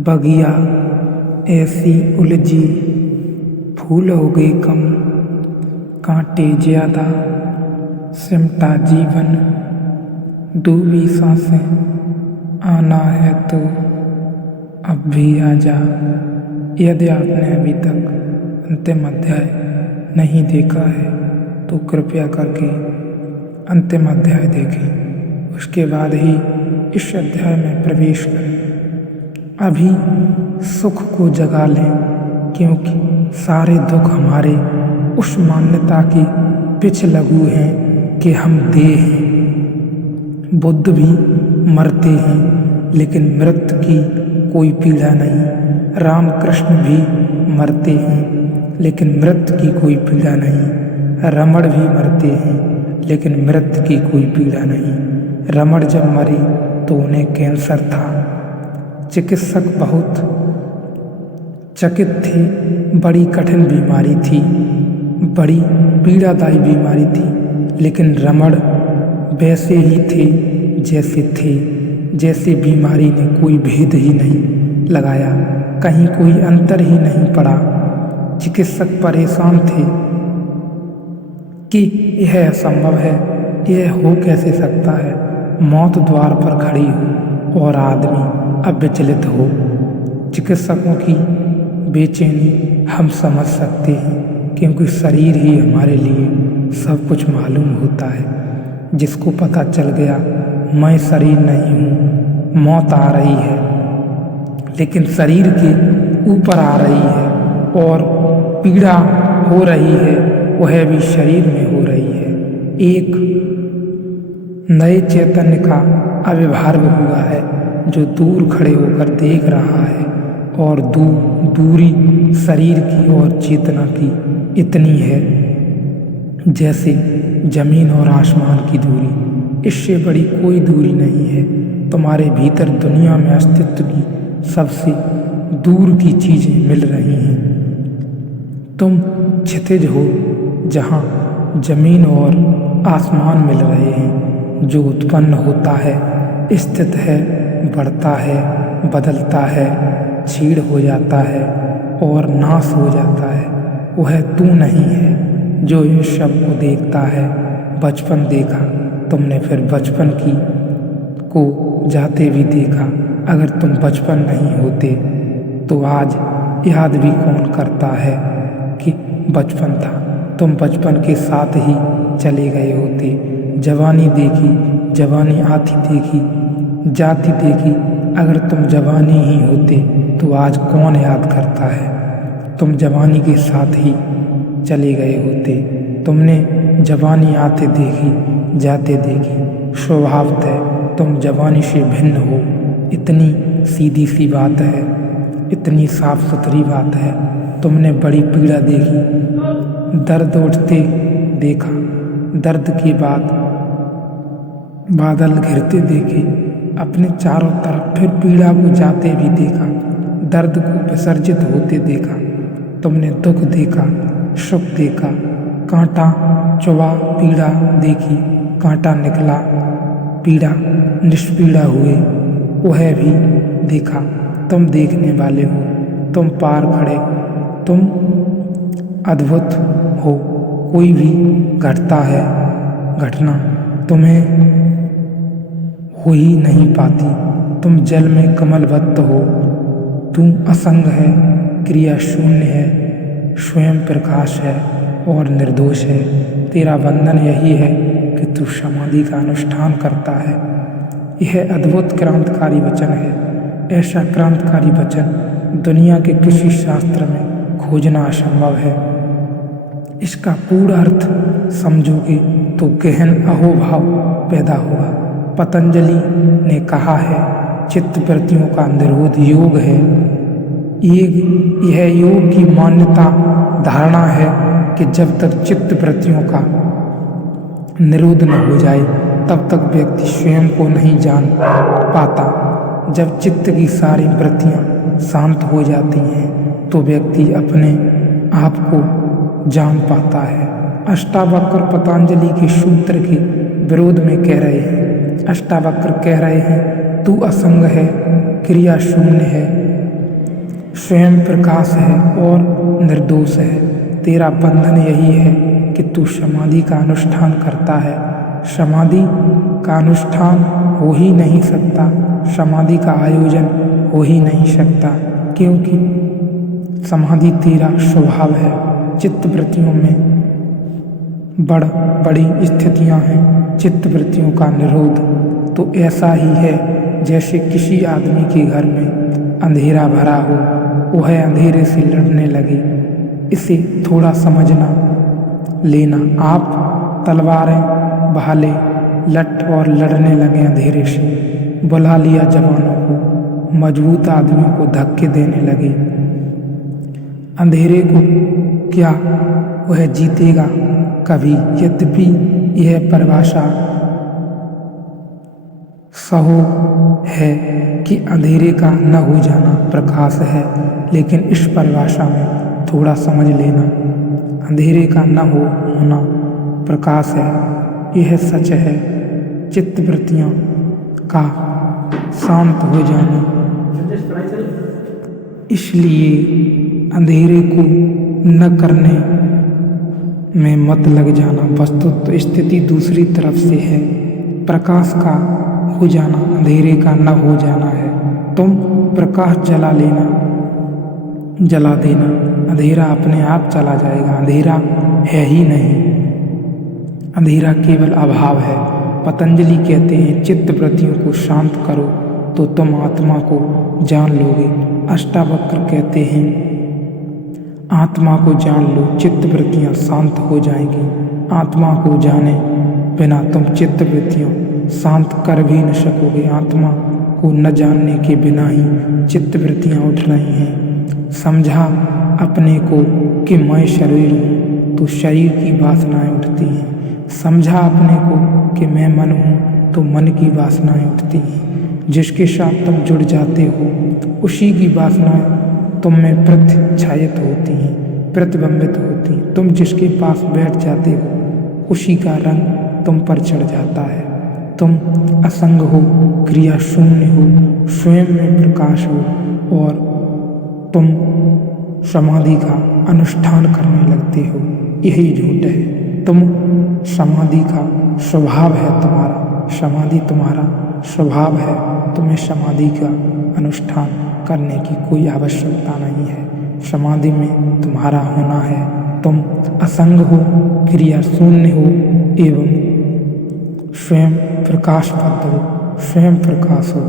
बगिया ऐसी उलझी, फूल हो गए कम, कांटे ज्यादा, सिमटा जीवन, डूबी सांसें, आना है तो अब भी आजा। यदि आपने अभी तक अंतिम अध्याय नहीं देखा है तो कृपया करके अंतिम अध्याय देखें, उसके बाद ही इस अध्याय में प्रवेश करें। अभी सुख को जगा लें, क्योंकि सारे दुख हमारे उस मान्यता के पिछ लगू हैं कि हम देह हैं। बुद्ध भी मरते हैं, लेकिन मृत्यु की कोई पीड़ा नहीं। रामकृष्ण भी मरते हैं, लेकिन मृत्यु की कोई पीड़ा नहीं। रमण भी मरते हैं, लेकिन मृत्यु की कोई पीड़ा नहीं। रमण जब मरे तो उन्हें कैंसर था। चिकित्सक बहुत चकित थे, बड़ी कठिन बीमारी थी, बड़ी पीड़ादायी बीमारी थी, लेकिन रमण वैसे ही थे जैसे थे, जैसे बीमारी ने कोई भेद ही नहीं लगाया, कहीं कोई अंतर ही नहीं पड़ा। चिकित्सक परेशान थे कि यह असंभव है, यह हो कैसे सकता है। मौत द्वार पर खड़ी हो और आदमी अब विचलित हो। चिकित्सकों की बेचैनी हम समझ सकते हैं, क्योंकि शरीर ही हमारे लिए सब कुछ मालूम होता है। जिसको पता चल गया मैं शरीर नहीं हूँ, मौत आ रही है, लेकिन शरीर के ऊपर आ रही है, और पीड़ा हो रही है वह भी शरीर में हो रही है। एक नए चैतन्य का आविर्भाव हुआ है जो दूर खड़े होकर देख रहा है, और दूरी शरीर की और चेतना की इतनी है जैसे जमीन और आसमान की दूरी। इससे बड़ी कोई दूरी नहीं है। तुम्हारे भीतर दुनिया में अस्तित्व की सबसे दूर की चीजें मिल रही हैं। तुम क्षितिज हो जहाँ जमीन और आसमान मिल रहे हैं। जो उत्पन्न होता है, स्थित है, बढ़ता है, बदलता है, क्षीण हो जाता है और नाश हो जाता है, वह तू नहीं है जो इन सब को देखता है। बचपन देखा तुमने, फिर बचपन को जाते भी देखा। अगर तुम बचपन नहीं होते तो आज याद भी कौन करता है कि बचपन था। तुम बचपन के साथ ही चले गए होते। जवानी देखी, जवानी आती देखी, जाती देखी। अगर तुम जवानी ही होते तो आज कौन याद करता है। तुम जवानी के साथ ही चले गए होते। तुमने जवानी आते देखी, जाते देखी। स्वभावतः तुम जवानी से भिन्न हो। इतनी सीधी सी बात है, इतनी साफ सुथरी बात है। तुमने बड़ी पीड़ा देखी, दर्द उठते देखा, दर्द के बाद बादल घिरते देखे, अपने चारों तरफ, फिर पीड़ा को जाते भी देखा, दर्द को विसर्जित होते देखा। तुमने दुख देखा, सुख देखा, कांटा चुभा, पीड़ा देखी, कांटा निकला, पीड़ा निष्पीड़ा हुए, वह भी देखा। तुम देखने वाले हो, तुम पार खड़े हो, तुम अद्भुत हो। कोई भी घटता है घटना तुम्हें हो ही नहीं पाती। तुम जल में कमलबद्ध हो। तुम असंग है, क्रिया शून्य है, स्वयं प्रकाश है और निर्दोष है। तेरा बंधन यही है कि तू समाधि का अनुष्ठान करता है। यह अद्भुत क्रांतिकारी वचन है। ऐसा क्रांतिकारी वचन दुनिया के किसी शास्त्र में खोजना असंभव है। इसका पूरा अर्थ समझोगे तो गहन अहोभाव पैदा होगा। पतंजलि ने कहा है, चित्त वृत्तियों का निरोध योग है। यह योग की मान्यता धारणा है कि जब तक चित्त वृत्तियों का निरोध न हो जाए तब तक व्यक्ति स्वयं को नहीं जान पाता। जब चित्त की सारी वृत्तियां शांत हो जाती हैं तो व्यक्ति अपने आप को जान पाता है। अष्टावक्र पतंजलि के सूत्र के विरोध में कह रहे हैं। अष्टावक्र कह रहे हैं, तू असंग है, क्रिया शून्य है, स्वयं प्रकाश है और निर्दोष है। तेरा बंधन यही है कि तू समाधि का अनुष्ठान करता है। समाधि का अनुष्ठान हो ही नहीं सकता, समाधि का आयोजन हो ही नहीं सकता, क्योंकि समाधि तेरा स्वभाव है। चित्तवृत्तियों में बड़ी स्थितियां हैं। चित्तवृत्तियों का निरोध तो ऐसा ही है जैसे किसी आदमी के घर में अंधेरा भरा हो, वह अंधेरे से लड़ने लगे। इसे थोड़ा समझना लेना। आप तलवारें, भाले, लठ और लड़ने लगे अंधेरे से। बुला लिया जवानों को, मजबूत आदमियों को धक्के देने लगे। अंधेरे को क्या वह जीतेगा कभी? यद्यपि यह परिभाषा सहो है कि अंधेरे का न हो जाना प्रकाश है, लेकिन इस परिभाषा में थोड़ा समझ लेना। अंधेरे का न होना प्रकाश है, यह सच है। चित्तवृत्तियों का शांत हो जाना, इसलिए अंधेरे को न करने में मत लग जाना। वस्तुतः स्थिति दूसरी तरफ से है। प्रकाश का हो जाना अंधेरे का न हो जाना है। तुम प्रकाश जला देना, अंधेरा अपने आप चला जाएगा। अंधेरा है ही नहीं, अंधेरा केवल अभाव है। पतंजलि कहते हैं, चित्तवृत्तियों को शांत करो तो तुम आत्मा को जान लोगे। अष्टावक्र कहते हैं, आत्मा को जान लो, चित्तवृत्तियां शांत हो जाएंगी। आत्मा को जाने बिना तुम चित्तवृत्तियों शांत कर भी न सकोगे। आत्मा को न जानने के बिना ही चित्तवृत्तियां उठ रही हैं। समझा अपने को कि मैं शरीर हूँ तो शरीर की वासनाएं उठती हैं। समझा अपने को कि मैं मन हूँ तो मन की वासनाएं उठती हैं। जिसके साथ तुम जुड़ जाते हो उसी की वासनाएं तुम में प्रतिच्छायित होती हैं, प्रतिबिंबित होती हैं। तुम जिसके पास बैठ जाते हो उसी का रंग तुम पर चढ़ जाता है। तुम असंग हो, क्रिया शून्य हो, स्वयं में प्रकाश हो और तुम समाधि का अनुष्ठान करने लगते हो। यही झूठ है। तुम समाधि का स्वभाव है तुम्हारा, समाधि तुम्हारा स्वभाव है। तुम्हें समाधि का अनुष्ठान करने की कोई आवश्यकता नहीं है। समाधि में तुम्हारा होना है। तुम असंग हो, क्रिया शून्य हो एवं स्वयं प्रकाशबद्ध हो, स्वयं प्रकाश हो।